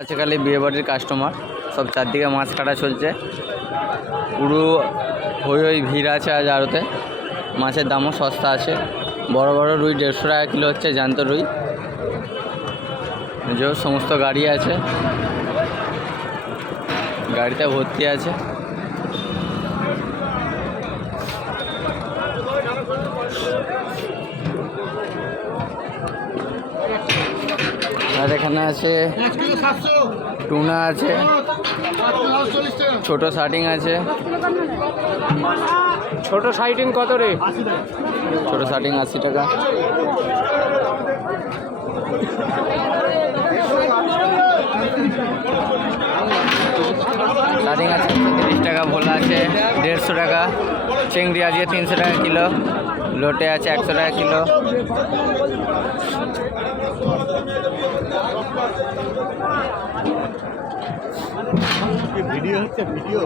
আছে খালি বিয়ে বাড়ির কাস্টমার, সব চারদিকে মাছ কাটা চলছে, পুরো হই ভিড় আছে আজ আড়তে। মাছের দামও সস্তা আছে, বড় বড় রুই 150 টাকা কিলো হচ্ছে, জ্যান্ত রুই। যে সমস্ত গাড়ি আছে, গাড়িতে ভর্তি আছে। আর এখানে আছে টুনা আছে, ছোট শার্টিং আছে। ছোট শার্টিং কত রে? ছোট শার্টিং 80 টাকা। শার্টিং আছে 30 টাকা, ভোলা আছে 150 টাকা, চিংড়ি আছে 300 টাকা কিলো, লোটে আছে 100 টাকা কিলো। ভিডিও হচ্ছে ভিডিও।